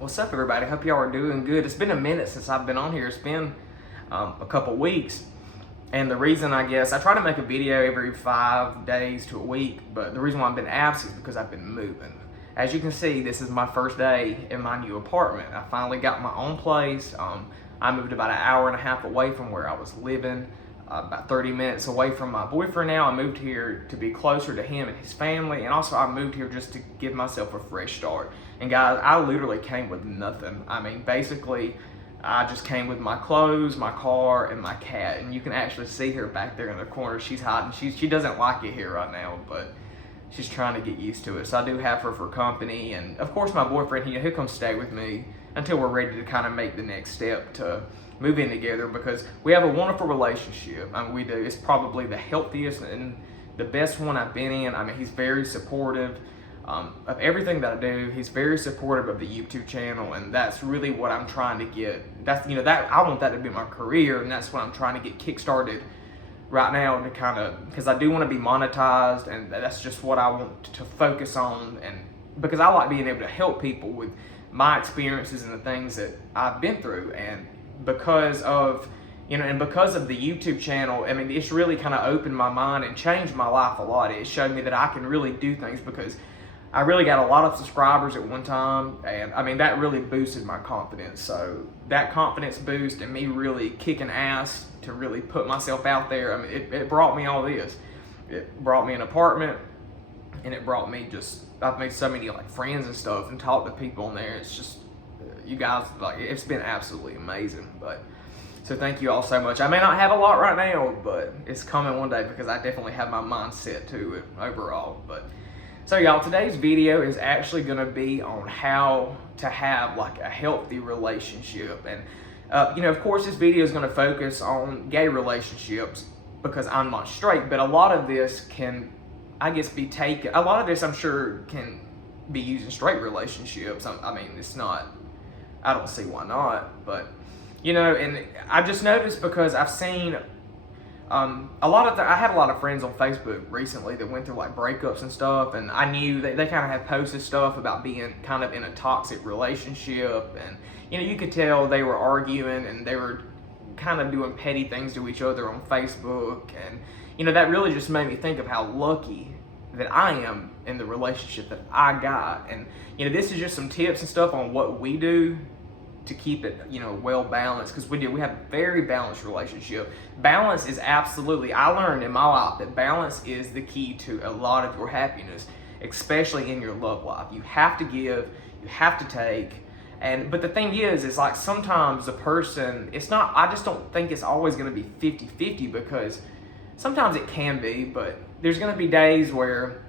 What's up, everybody? Hope y'all are doing good. It's been a minute since I've been on here. It's been a couple weeks. And the reason, I guess, I try to make a video every 5 days to a week, but the reason why I've been absent is because I've been moving. As you can see, this is my first day in my new apartment. I finally got my own place. I moved about an hour and a half away from where I was living, about 30 minutes away from my boyfriend now. I moved here to be closer to him and his family, and also I moved here just to give myself a fresh start. And guys, I literally came with nothing. I mean, basically, I just came with my clothes, my car, and my cat. And you can actually see her back there in the corner. She's hiding. She doesn't like it here right now, but she's trying to get used to it. So I do have her for company. And of course, my boyfriend, he'll come stay with me until we're ready to kind of make the next step to move in together, because we have a wonderful relationship. I mean, we do. It's probably the healthiest and the best one I've been in. I mean, he's very supportive of everything that I do. He's very supportive of the YouTube channel, and that's really what I'm trying to get. That's, that I want that to be my career, and that's what I'm trying to get kickstarted right now, to kind of, because I do want to be monetized, and that's just what I want to focus on. And because I like being able to help people with my experiences and the things that I've been through, and because of because of the YouTube channel, I mean, it's really kind of opened my mind and changed my life a lot. It showed me that I can really do things, because I really got a lot of subscribers at one time, and I mean, that really boosted my confidence. So that confidence boost and me really kicking ass to really put myself out there, I mean, it brought me all this. It brought me an apartment, and it brought me I've made so many friends and stuff, and talked to people on there. It's just, you guys, it's been absolutely amazing. But so thank you all so much. I may not have a lot right now, but it's coming one day, because I definitely have my mind set to it overall. But so y'all, today's video is actually gonna be on how to have a healthy relationship. And of course, this video is gonna focus on gay relationships, because I'm not straight, but a lot of this can, I guess, be taken, a lot of this I'm sure can be used in straight relationships. I mean, it's not, I don't see why not, but and I just noticed, because I've seen I had a lot of friends on Facebook recently that went through breakups and stuff, and I knew they kind of had posted stuff about being kind of in a toxic relationship, and you could tell they were arguing, and they were kind of doing petty things to each other on Facebook. And that really just made me think of how lucky that I am in the relationship that I got. And this is just some tips and stuff on what we do to keep it well balanced, because we have a very balanced relationship. Balance is absolutely, I learned in my life that balance is the key to a lot of your happiness, especially in your love life. You have to give, you have to take. But the thing is sometimes the person, it's not, I just don't think it's always going to be 50-50, because sometimes it can be, but there's going to be days where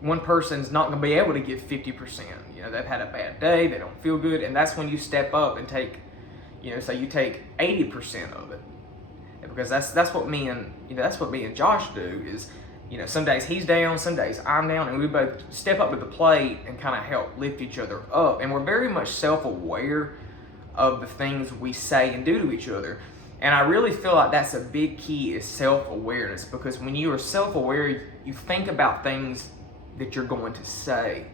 one person's not going to be able to give 50%. They've had a bad day, they don't feel good, and that's when you step up and take, say you take 80% of it, because that's what me and Josh do. Is some days he's down, some days I'm down, and we both step up to the plate and kind of help lift each other up. And we're very much self-aware of the things we say and do to each other. And I really feel like that's a big key, is self-awareness, because when you are self-aware, you think about things that you're going to say.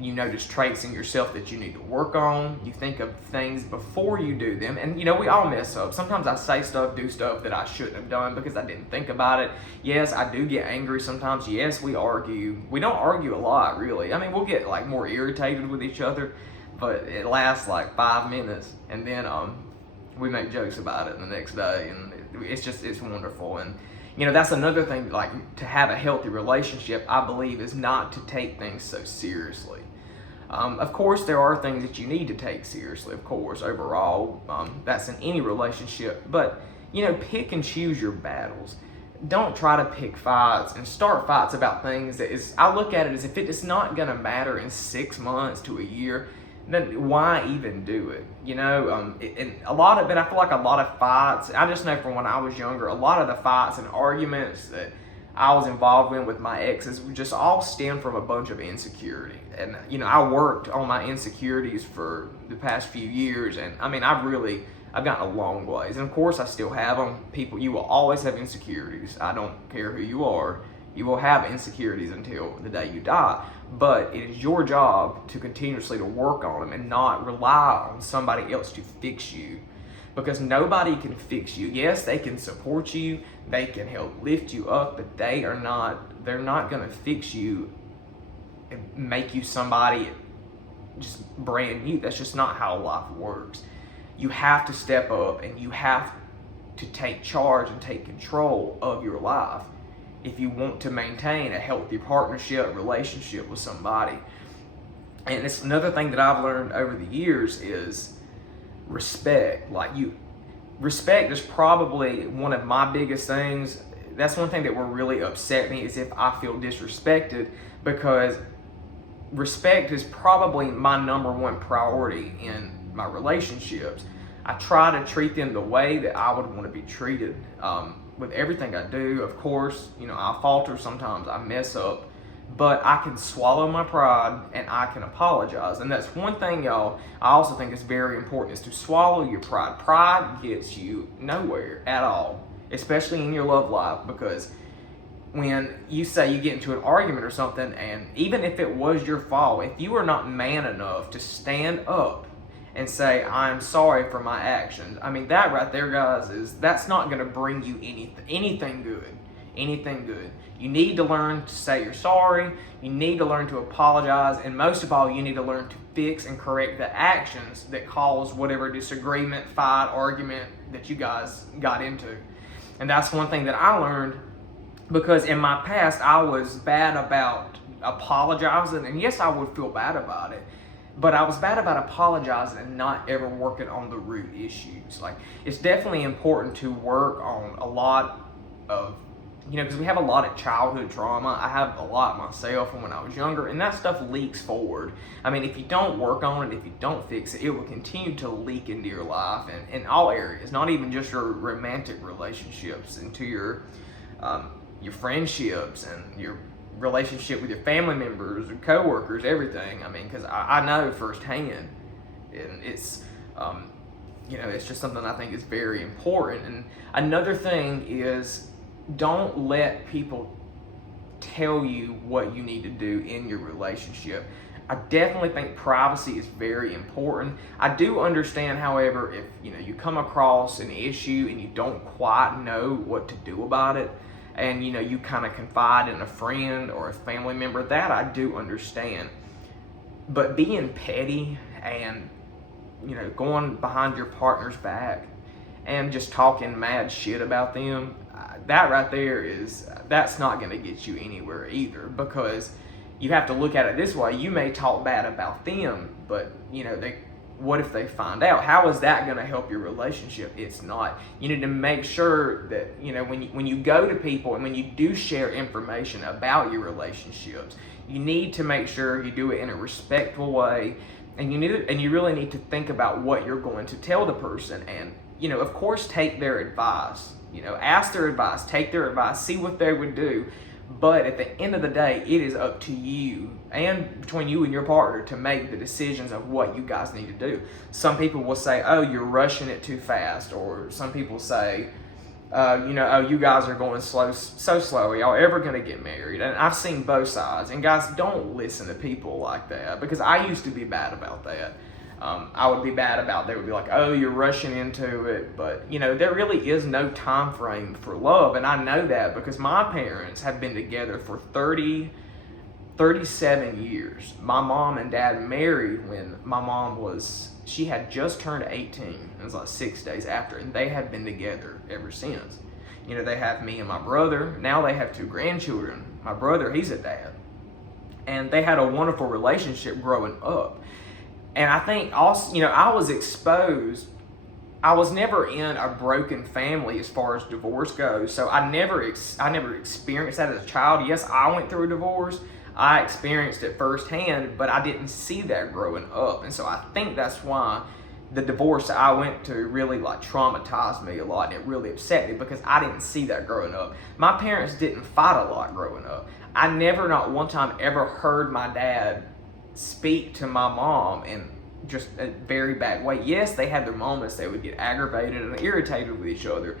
You notice traits in yourself that you need to work on. You think of things before you do them. And we all mess up. Sometimes I say stuff, do stuff that I shouldn't have done because I didn't think about it. Yes, I do get angry sometimes. Yes, we argue. We don't argue a lot, really. I mean, we'll get more irritated with each other, but it lasts 5 minutes, and then we make jokes about it the next day, and it's wonderful. And that's another thing, to have a healthy relationship, I believe, is not to take things so seriously. Of course, there are things that you need to take seriously, of course, overall. That's in any relationship. But, pick and choose your battles. Don't try to pick fights and start fights about things I look at it as, if it is not going to matter in 6 months to a year, then why even do it? And a lot of it, I feel like a lot of fights, I just know from when I was younger, a lot of the fights and arguments that I was involved in with my exes just all stem from a bunch of insecurity. And, I worked on my insecurities for the past few years, and I mean, I've gotten a long ways. And of course, I still have them. People, you will always have insecurities. I don't care who you are. You will have insecurities until the day you die, but it is your job to continuously to work on them and not rely on somebody else to fix you, because nobody can fix you. Yes, they can support you, they can help lift you up, but they're not going to fix you and make you somebody just brand new. That's just not how life works. You have to step up and you have to take charge and take control of your life if you want to maintain a healthy partnership, relationship with somebody. And it's another thing that I've learned over the years is respect. Respect is probably one of my biggest things. That's one thing that will really upset me, is if I feel disrespected, because respect is probably my number one priority in my relationships. I try to treat them the way that I would want to be treated. With everything I do, of course, I falter sometimes, I mess up, but I can swallow my pride and I can apologize. And that's one thing, y'all, I also think is very important, is to swallow your pride. Pride gets you nowhere at all, especially in your love life, because when you say you get into an argument or something, and even if it was your fault, if you are not man enough to stand up and say, I'm sorry for my actions, I mean, that right there, guys, that's not going to bring you anything good. You need to learn to say you're sorry. You need to learn to apologize. And most of all, you need to learn to fix and correct the actions that cause whatever disagreement, fight, argument that you guys got into. And that's one thing that I learned, because in my past, I was bad about apologizing. And yes, I would feel bad about it, but I was bad about apologizing and not ever working on the root issues. It's definitely important to work on a lot of, because we have a lot of childhood trauma. I have a lot myself from when I was younger, and that stuff leaks forward. I mean, if you don't work on it, if you don't fix it, it will continue to leak into your life, and in all areas, not even just your romantic relationships, into your friendships and your relationship with your family members or coworkers, everything. I mean, because I know firsthand, and it's it's just something I think is very important. And another thing is, don't let people tell you what you need to do in your relationship. I definitely think privacy is very important. I do understand, however, if you come across an issue and you don't quite know what to do about it, and you kind of confide in a friend or a family member, that I do understand. But being petty and going behind your partner's back and just talking mad shit about them, that right there that's not going to get you anywhere either, because you have to look at it this way. You may talk bad about them, but what if they find out? How is that going to help your relationship? It's not. You need to make sure that when you go to people and when you do share information about your relationships, you need to make sure you do it in a respectful way, and you really need to think about what you're going to tell the person, and of course, take their advice. Ask their advice, take their advice, see what they would do. But at the end of the day, it is up to you, and between you and your partner, to make the decisions of what you guys need to do. Some people will say, oh, you're rushing it too fast. Or some people say, oh, you guys are going so slow. Are y'all ever going to get married? And I've seen both sides. And guys, don't listen to people like that, because I used to be bad about that. I would be bad about, they would be like, oh, you're rushing into it. But, there really is no time frame for love. And I know that because my parents have been together for 37 years. My mom and dad married when my mom she had just turned 18. It was like 6 days after. And they have been together ever since. They have me and my brother. Now they have 2 grandchildren. My brother, he's a dad. And they had a wonderful relationship growing up. And I think also, I was exposed. I was never in a broken family as far as divorce goes. So I never experienced that as a child. Yes, I went through a divorce. I experienced it firsthand, but I didn't see that growing up. And so I think that's why the divorce that I went to really traumatized me a lot, and it really upset me, because I didn't see that growing up. My parents didn't fight a lot growing up. I never, not one time, ever heard my dad speak to my mom in just a very bad way. Yes, they had their moments. They would get aggravated and irritated with each other,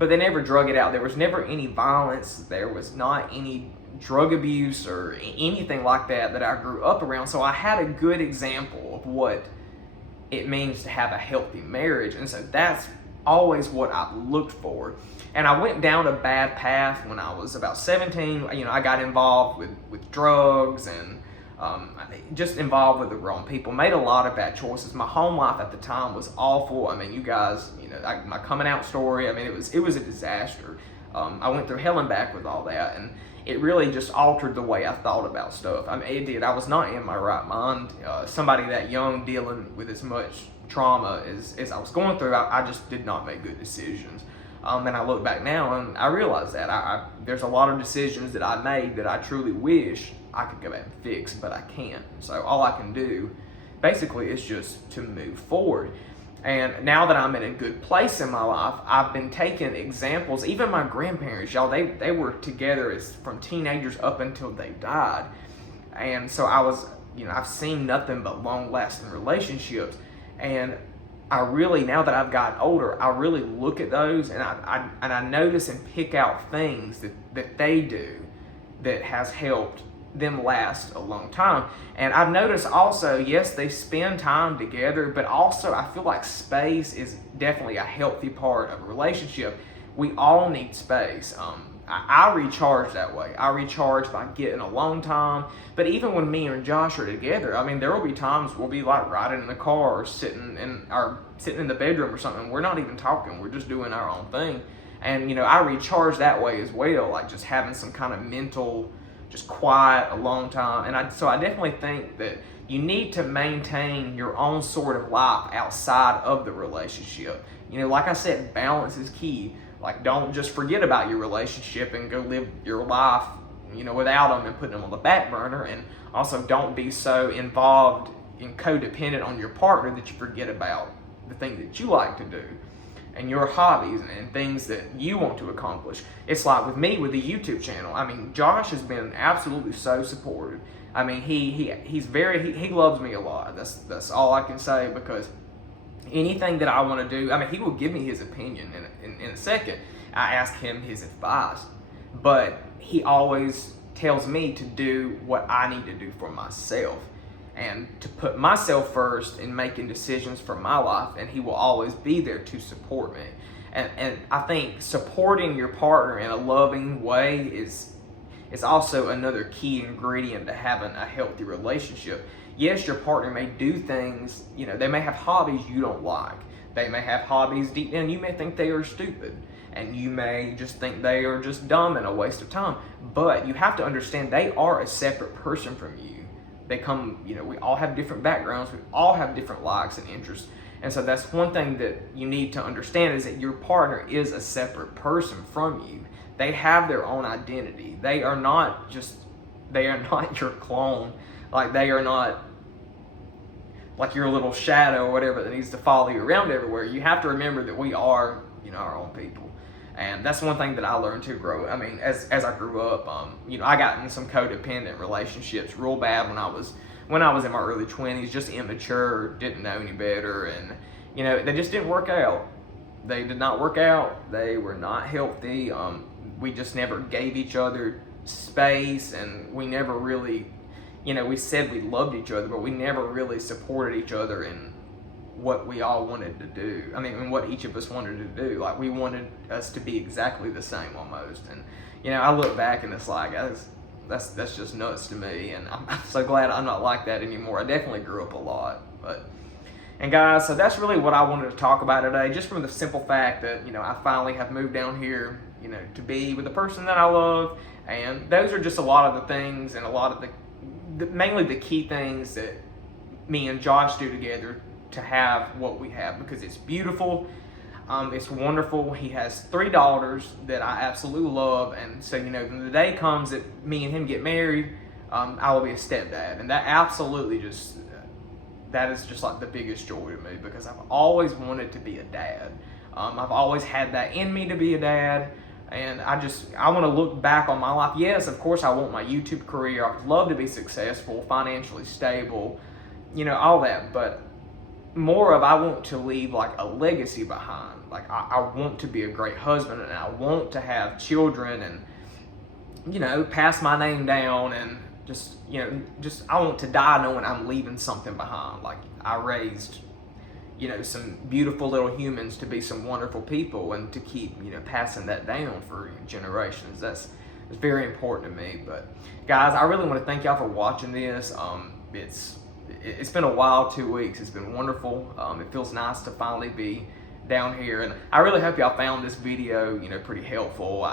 but they never drug it out. There was never any violence. There was not any drug abuse or anything like that I grew up around. So I had a good example of what it means to have a healthy marriage. And so that's always what I looked for. And I went down a bad path when I was about 17. I got involved with drugs and just involved with the wrong people. Made a lot of bad choices. My home life at the time was awful. I mean, you guys, my coming out story, I mean, it was a disaster. I went through hell and back with all that, and it really just altered the way I thought about stuff. I mean, it did. I was not in my right mind. Somebody that young dealing with as much trauma as I was going through, I just did not make good decisions. And I look back now and I realize that there's a lot of decisions that I made that I truly wish I could go back and fix, but I can't. So all I can do basically is just to move forward. And now that I'm in a good place in my life, I've been taking examples. Even my grandparents, y'all, they were together from teenagers up until they died. And so I've seen nothing but long-lasting relationships. And I really, now that I've gotten older, I really look at those and I notice and pick out things that they do that has helped them last a long time. And I've noticed also, yes, they spend time together, but also I feel like space is definitely a healthy part of a relationship. We all need space. I recharge that way. I recharge by getting alone time. But even when me and Josh are together, I mean, there will be times we'll be like riding in the car or sitting in the bedroom or something. We're not even talking. We're just doing our own thing. And, I recharge that way as well, like just having some kind of mental, just quiet, alone time. And so I definitely think that you need to maintain your own sort of life outside of the relationship. Like I said, balance is key. Like, don't just forget about your relationship and go live your life, without them and putting them on the back burner. And also don't be so involved and codependent on your partner that you forget about the thing that you like to do and your hobbies and things that you want to accomplish. It's like with me with the YouTube channel. I mean, Josh has been absolutely so supportive. I mean, he loves me a lot. That's all I can say, because anything that I want to do, I mean, he will give me his opinion in a second. I ask him his advice, but he always tells me to do what I need to do for myself and to put myself first in making decisions for my life, and he will always be there to support me. And I think supporting your partner in a loving way is also another key ingredient to having a healthy relationship. Yes, your partner may do things, they may have hobbies you don't like. They may have hobbies deep down you may think they are stupid, and you may just think they are just dumb and a waste of time. But you have to understand they are a separate person from you. They come, we all have different backgrounds, we all have different likes and interests. And so that's one thing that you need to understand, is that your partner is a separate person from you. They have their own identity. They are not your clone. Like, they are not like your little shadow or whatever that needs to follow you around everywhere. You have to remember that we are, our own people. And that's one thing that I learned to grow. I mean, as I grew up, I got in some codependent relationships real bad when I was in my early 20s, just immature, didn't know any better, and they just didn't work out. They did not work out. They were not healthy. We just never gave each other space, and we never really, we said we loved each other, but we never really supported each other in what we all wanted to do. I mean, what each of us wanted to do. Like, we wanted us to be exactly the same almost. And, I look back and it's like, that's just nuts to me. And I'm so glad I'm not like that anymore. I definitely grew up a lot. And guys, so that's really what I wanted to talk about today, just from the simple fact that, I finally have moved down here, to be with the person that I love. And those are just a lot of the things and a lot of mainly the key things that me and Josh do together to have what we have, because it's beautiful, it's wonderful. He has 3 daughters that I absolutely love, and so when the day comes that me and him get married, I will be a stepdad, and that is just like the biggest joy to me, because I've always wanted to be a dad. I've always had that in me to be a dad. And I want to look back on my life. Yes, of course, I want my YouTube career. I would love to be successful, financially stable, all that. But more of, I want to leave like a legacy behind. Like I want to be a great husband, and I want to have children, and pass my name down, and just I want to die knowing I'm leaving something behind. Like I raised some beautiful little humans to be some wonderful people, and to keep passing that down for generations. It's very important to me. But guys, I really want to thank y'all for watching this. It's been a wild 2 weeks. It's been wonderful. It feels nice to finally be down here, and I really hope y'all found this video pretty helpful.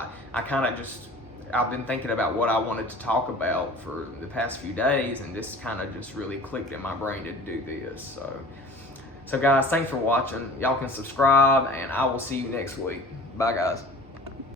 I've been thinking about what I wanted to talk about for the past few days, and this kind of just really clicked in my brain to do this. So guys, thanks for watching. Y'all can subscribe, and I will see you next week. Bye guys.